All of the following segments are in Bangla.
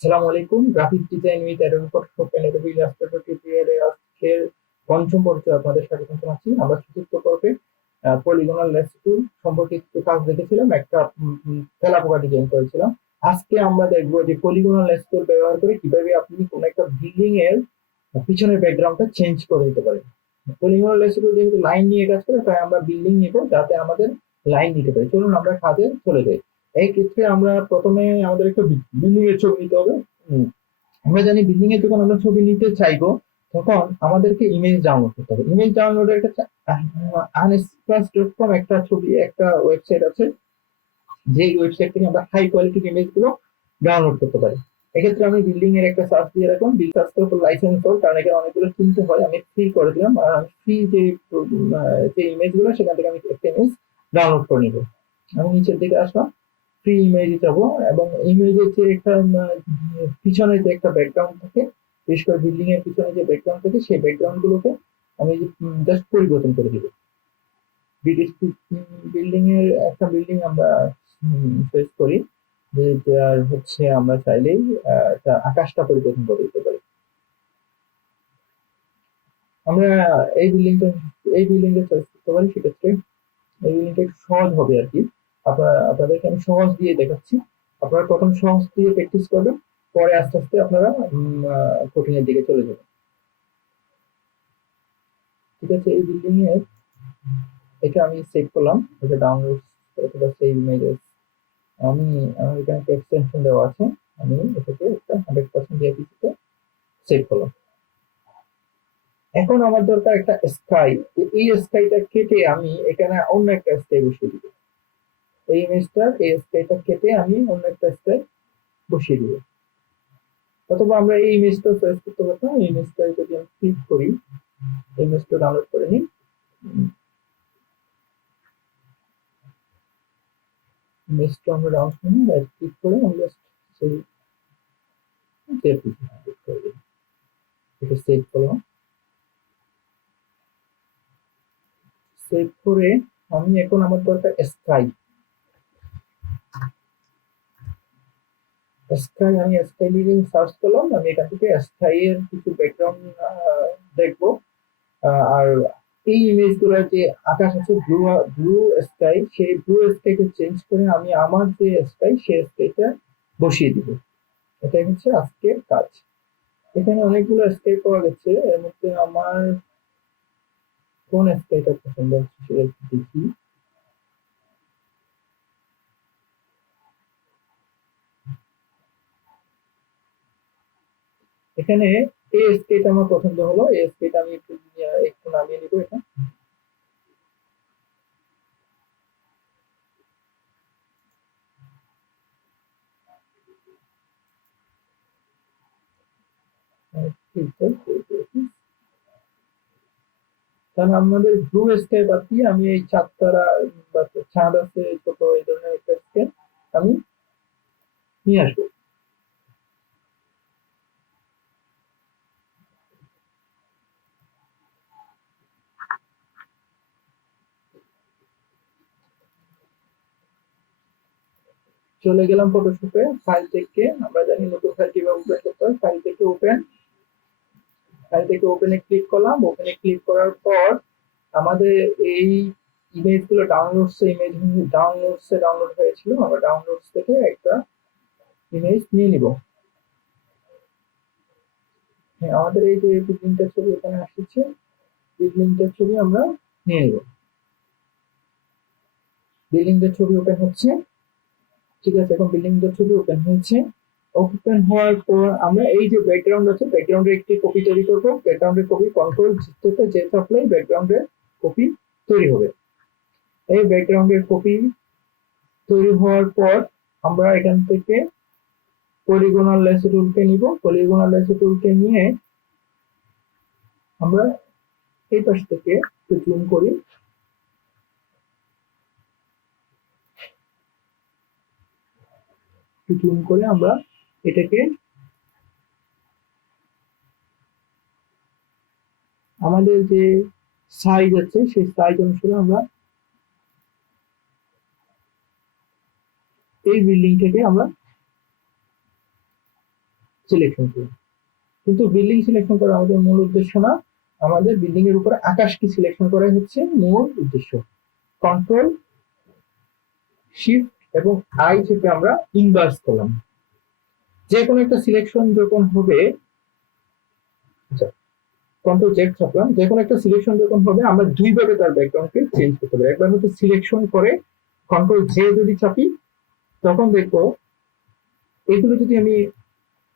আসসালামু আলাইকুম। Graphic design with Adobe Photoshop and Adobe Illustrator টিউটোরিয়ালে আজকের পঞ্চম পর্যায়ে আপনাদের স্বাগত জানাচ্ছি। আমরা চতুর্থ পর্বে পলিগনাল লেস টুল সম্পর্কিত কাজ দেখেছিলাম, একটা তেলাপোকা ডিজাইন করেছিলাম। আজকে আমরা দেখবো যে পলিগনাল লেস টুল ব্যবহার করে কিভাবে আপনি কোন একটা বিল্ডিং এর পিছনের ব্যাকগ্রাউন্ডটা চেঞ্জ করে দিতে পারেন। পলিগনাল লেস টুল যেহেতু লাইন নিয়ে কাজ করে, তাই আমরা বিল্ডিং নিব যাতে আমাদের লাইন নিতে পারি। চলুন আমরা কাজে চলে যাই। এই ক্ষেত্রে আমরা প্রথমে আমাদের একটা বিল্ডিং এর ছবি নিতে হবে। আমরা জানি বিল্ডিং এর যখন আমরা ছবি নিতে চাইবো, তখন আমাদেরকে ইমেজ ডাউনলোড করতে হবে। ইমেজ ডাউনলোডের একটা আনএক্সপ্রেস.কম একটা ছবি, একটা ওয়েবসাইট আছে, যে ওয়েবসাইট থেকে আমরা হাই কোয়ালিটির ইমেজ গুলো ডাউনলোড করতে পারি। এক্ষেত্রে আমি বিল্ডিং এর একটা সার্চ দিয়ে রাখলাম, সার্চ করার পর লাইসেন্স হোক, কারণ এখানে অনেকগুলো কিনতে হয়, আমি ফ্রি করে দিলাম। আর আমি ফ্রি যে ইমেজ গুলো, সেখান থেকে আমি একটা ইমেজ ডাউনলোড করে নিব। আমি নিচের দিকে আসলাম, ফ্রি ইমেজ যাবো, এবং ইমেজের যে একটা পিছনে যে একটা ব্যাকগ্রাউন্ড থাকে, বিশেষ করে বিল্ডিং এর পিছনে যে ব্যাকগ্রাউন্ড থাকে, সেই ব্যাকগ্রাউন্ড গুলোকে আমি জাস্ট পরিবর্তন করে দিব। ব্রিটিশ বিল্ডিং এর একটা বিল্ডিং আমরা ফেস করি, যেটার হচ্ছে আমরা চাইলেই আকাশটা পরিবর্তন করে দিতে পারি। আমরা এই বিল্ডিংটা চয়েস করতে পারি। সেক্ষেত্রে এই বিল্ডিংটা একটু সহজ হবে আর কি। আপনাদেরকে আমি সহজ দিয়ে দেখাচ্ছি। আপনারা প্রথম সহজ দিয়ে প্র্যাকটিস করবেন, পরে আস্তে আস্তে আপনারা কঠিনের দিকে চলে যাবেন। ঠিক আছে, এই বিল্ডিং এর এটা আমি সেভ করলাম, এটা ডাউনলোড অথবা সেভ ইমেজেস। আমি আমার এখানে একটা এক্সটেনশন দেওয়া আছে, আমি এটাকে একটা 100% জেপিজিতে সেভ করলাম। এখন আমার দরকার একটা স্কাই। এই স্কাইটা কেটে আমি এখানে অন্য একটা স্কাই বসিয়ে দিব। এই ইমেজটার এই স্কাইটা কেটে আমি অন্য একটা স্কাই বসিয়ে দিব। অথবা আমরা এই ইমেজটা চয়েস করতে পারতাম। এই ইমেজটা যদি আমি ক্লিক করি, ইমেজটা ডাউনলোড করে নিই, ইমেজটা আমরা ডাউনলোড করে নিই, রাইট ক্লিক করে আমি জাস্ট সেই জেপিজি ক্লিক করে দিই, এটা সেভ করলাম। সেভ করে আমি এখন আমার দরকার স্কাই। স্কাই আমি স্কাই লিভিং সার্চ করলাম, আমি এখান থেকে স্কাই এর কিছু ব্যাকগ্রাউন্ড দেখবো। আর এই ইমেজ গুলো যে আকাশ আছে, ব্লু ব্লু স্কাই, সেই ব্লু স্কাইকে চেঞ্জ করে আমি আমার যে স্কাই, সেই স্কাইটা বসিয়ে দিব। এটাই হচ্ছে আজকের কাজ। এখানে অনেকগুলো স্কাই পাওয়া গেছে, এর মধ্যে আমার কোন স্কাইটা পছন্দ হচ্ছে সেটা একটু দেখি। এখানে এই স্কাইটা আমার পছন্দ হলো, এই স্কাইটা আমি একটু নামিয়ে নিব। এটা কারণ আমাদের ব্লু স্কাই বাদ দিয়ে আমি এই চাঁদতারা বা চাঁদ আছে ছোট, এই ধরনের একটা স্কাই আমি নিয়ে আসবো। চলে গেলাম ফটোশপে, ফাইল থেকে, আমরা জানি নতুন ফাইল কিভাবে ওপেন করতে হয়। ফাইল থেকে ওপেনে ক্লিক করলাম। ওপেনে ক্লিক করার পর আমাদের এই ইমেজ গুলো ডাউনলোড হয়েছিল, আমরা ডাউনলোডস থেকে একটা ইমেজ নিয়ে নিব। হ্যাঁ, আমাদের এই যে বিল্ডিংটার ছবি এখানে আসছে, বিল্ডিংটার ছবি আমরা নিয়ে নিব। বিল্ডিংটার ছবি ওপেন হচ্ছে। ঠিক আছে, এখন বিল্ডিংটার ছবি ওপেন হয়েছে। ওপেন হওয়ার পর আমরা এই যে ব্যাকগ্রাউন্ড আছে, ব্যাকগ্রাউন্ডের একটি কপি তৈরি করবো। ব্যাকগ্রাউন্ডের কপি কন্ট্রোল থেকে যে থাকলে ব্যাকগ্রাউন্ডের কপি তৈরি হবে। এই ব্যাকগ্রাউন্ডের কপি তৈরি হওয়ার পর আমরা এখান থেকে পলিগনাল লেসো টুলকে নিব। পলিগনাল লেসো টুলকে নিয়ে আমরা এই পাশ থেকে একটু জুম করি, আমরা এটাকে আমাদের যে সাইজ আছে, সেই সাইজ অনুসারে আমরা এই বিল্ডিং থেকে আমরা সিলেকশন করি, কিন্তু বিল্ডিং সিলেকশন করা আমাদের মূল উদ্দেশ্য না। আমাদের বিল্ডিং এর উপরে আকাশকে সিলেকশন করাই হচ্ছে মূল উদ্দেশ্য। কন্ট্রোল শিফট এবং আই থেকে আমরা ইনভার্স করলাম। যে কোনো একটা সিলেকশন যখন হবে, কন্ট্রোল জেড চাপলাম, যে কোনো একটা সিলেকশন যখন হবে আমরা দুইভাবে তার ব্যাকগ্রাউন্ডকে চেঞ্জ করতে পারি। একবার হচ্ছে সিলেকশন করে কন্ট্রোল জে যদি চাপি, তখন দেখবো এগুলো যদি আমি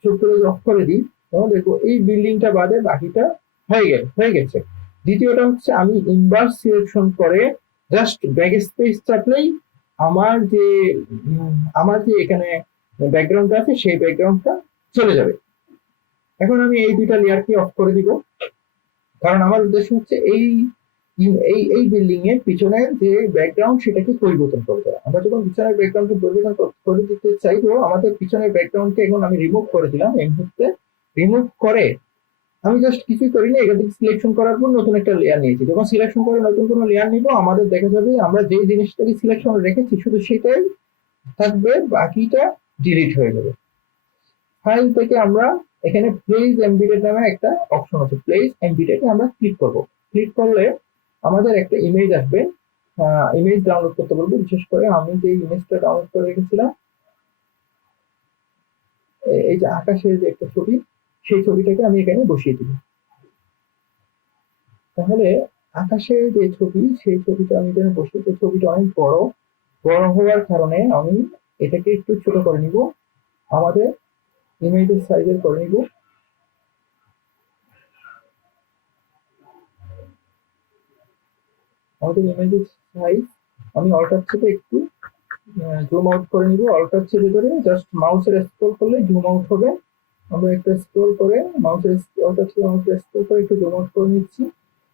চোখ করে অফ করে দিই, তখন দেখবো এই বিল্ডিংটা বাদে বাকিটা হয়ে গেছে। দ্বিতীয়টা হচ্ছে আমি ইনভার্স সিলেকশন করে জাস্ট ব্যাক স্পেস চাপলেই আমার যে এখানে ব্যাকগ্রাউন্ড আছে সেই ব্যাকগ্রাউন্ডটা চলে যাবে। এখন আমি এই দুইটা লেয়ারকে অফ করে দিব, কারণ আমার উদ্দেশ্য হচ্ছে এই এই বিল্ডিং এর পিছনের যে ব্যাকগ্রাউন্ড সেটাকে পরিবর্তন করে দেওয়া। আমরা যখন পিছনের ব্যাকগ্রাউন্ডকে পরিবর্তন করে দিতে চাইবো, আমাদের পিছনের ব্যাকগ্রাউন্ডকে এখন আমি রিমুভ করে দিলাম। এই মুহূর্তে রিমুভ করে আমি জাস্ট কিছুই করি না, এখান থেকে সিলেকশন করার পর নতুন একটা লেয়ার নিয়েছি। যখন সিলেকশন করে নতুন কোনো লেয়ার নিব, আমাদের দেখা যাবে আমরা যে জিনিসটাকে সিলেকশন রেখেছি শুধু সেটাই থাকবে, বাকিটা ডিলিট হয়ে যাবে। ফাইল থেকে আমরা এখানে প্লেস এমবিডেড নামে একটা অপশন আছে, প্লেস এমবিডেড আমরা ক্লিক করব। ক্লিক করলে আমাদের একটা ইমেজ আসবে, ইমেজ ডাউনলোড করতে বলবো। বিশেষ করে আমি যে ইমেজটা ডাউনলোড করে রেখেছিলাম, এই যে আকাশের যে একটা ছবি, সেই ছবিটাকে আমি এখানে বসিয়ে দিব। তাহলে আকাশের যে ছবি, সেই ছবিটা আমি এখানে বসিয়ে দিই। ছবিটা অনেক বড় হওয়ার কারণে আমি এটাকে একটু ছোট করে নিব, আমাদের ইমেজের সাইজের করে নিব। আমাদের ইমেজের সাইজ আমি অল্টার চেপে একটু জুম আউট করে নিব। অল্টার চেপে ধরে জাস্ট মাউসের স্ক্রল করলে জুম আউট হবে। আমরা একটা স্ক্রল করে মাউসের অল্টার চেপে মাউসের স্ক্রল করে একটু জুম আউট করে নিচ্ছি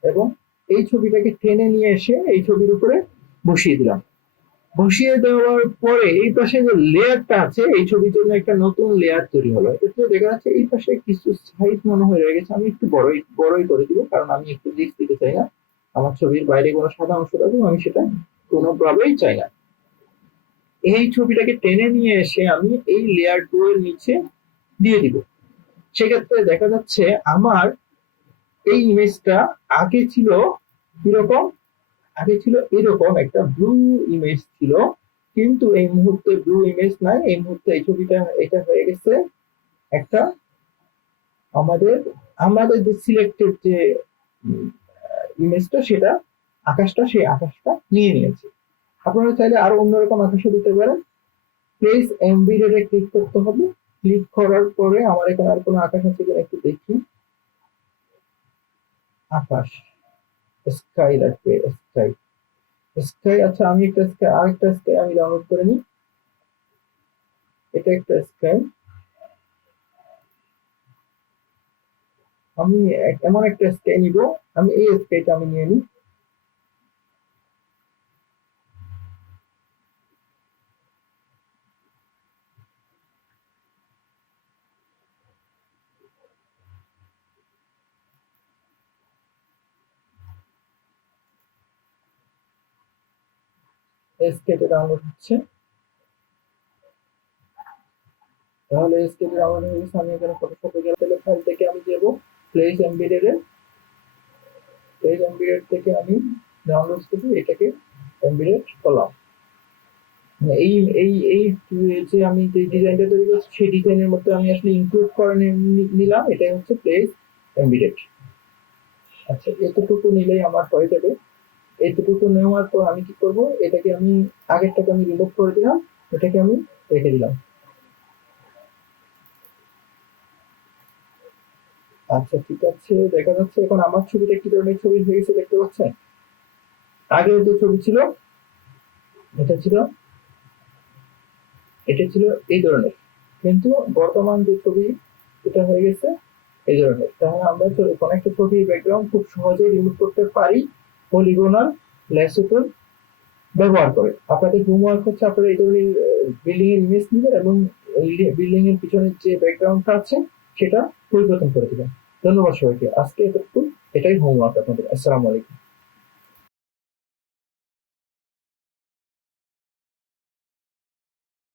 এবং এই ছবিটাকে টেনে নিয়ে এসে এই ছবির উপরে বসিয়ে দিলাম। বসিয়ে দেওয়ার পরে এই পাশে যে লেয়ারটা আছে, এই ছবির জন্য একটা নতুন লেয়ার তৈরি হলো। এতে দেখা যাচ্ছে এই পাশে কিছু সাইজ মনে হয় রয়ে গেছে, আমি একটু বড়ই করে দিব, কারণ আমি একটু লিস্ট দিতে চাই না আমার ছবির বাইরে কোনো সাদা অংশ থাকুক, আমি সেটা কোনোভাবেই চাই না। এই ছবিটাকে টেনে নিয়ে এসে আমি এই লেয়ার 2 এর নিচে দিয়ে দিব। সেক্ষেত্রে দেখা যাচ্ছে আমার এই ইমেজটা আগে ছিল কিরকম, আগে ছিল এরকম একটা ব্লু ইমেজ ছিল, কিন্তু এই মুহূর্তে ব্লু ইমেজ নাই। এই মুহূর্তে এই ছবিটা এটা হয়ে গেছে একটা আমাদের আমাদের যে সিলেক্টেড যে ইমেজটা, সেটা আকাশটা, সেই আকাশটা নিয়ে নিয়েছে। আপনারা চাইলে আরো অন্যরকম আকাশও দিতে পারেন। প্লেস এমবিডেড এ ক্লিক করতে হবে। ক্লিক করার পরে আমার এখানে আর কোনো আকাশ আছে কিনা একটু দেখি। আকাশ, স্কাই লাগবে, স্কাই স্কাই। আচ্ছা, আমি একটা স্কাই, আরেকটা স্কাই আমি ডাউনলোড করে নিই। এটা একটা স্কাই, আমি এমন একটা স্কাই নিব, আমি এই স্কাইটা আমি নিয়ে নিই। স্কেচে ডাউনলোড হচ্ছে, তাহলে স্কেচে ডাউনলোড হয়ে গেছে। আমি এখানে ফটোশপে গেলে ফাইল থেকে আমি যাব প্লেস এমবেডেড এ, প্লেস এমবেডেড থেকে আমি ডাউনলোড করে এটাকে এমবেডেড করলাম। এই এই এই যে আমি যে ডিজাইনটা তৈরি করছি, সেই ডিজাইনের মধ্যে আমি আসলে ইনক্লুড করে নিলাম। এটাই হচ্ছে প্লেস এমবেডেড। আচ্ছা, এতটুকু নিলেই আমার হয়ে যাবে। এতটুকু নেওয়ার পর আমি কি করব, এটাকে আমি আগেরটাকে আমি রিমুভ করে দিলাম, এটাকে আমি রেখে দিলাম। আচ্ছা, ঠিক আছে, দেখা যাচ্ছে এখন আমার ছবিটা কি ধরনের ছবি হয়ে গেছে দেখতে পাচ্ছেন। আগের যে ছবি ছিল এটা ছিল এই ধরনের, কিন্তু বর্তমান যে ছবি এটা হয়ে গেছে এই ধরনের। তাহলে আমরা কোনো একটা ছবির ব্যাকগ্রাউন্ড খুব সহজেই রিমুভ করতে পারি পলিগনাল লেসো টুল ব্যবহার করে। আপনাদের হোমওয়ার্ক হচ্ছে আপনারা এই ধরনের বিল্ডিং এর ইমেজ নেবেন এবং বিল্ডিং এর পিছনে যে ব্যাকগ্রাউন্ডটা আছে সেটা পরিবর্তন করে দিবেন। ধন্যবাদ সবাইকে, আজকে এতটুকু, এটাই হোমওয়ার্ক আপনাদের। আসসালামু আলাইকুম।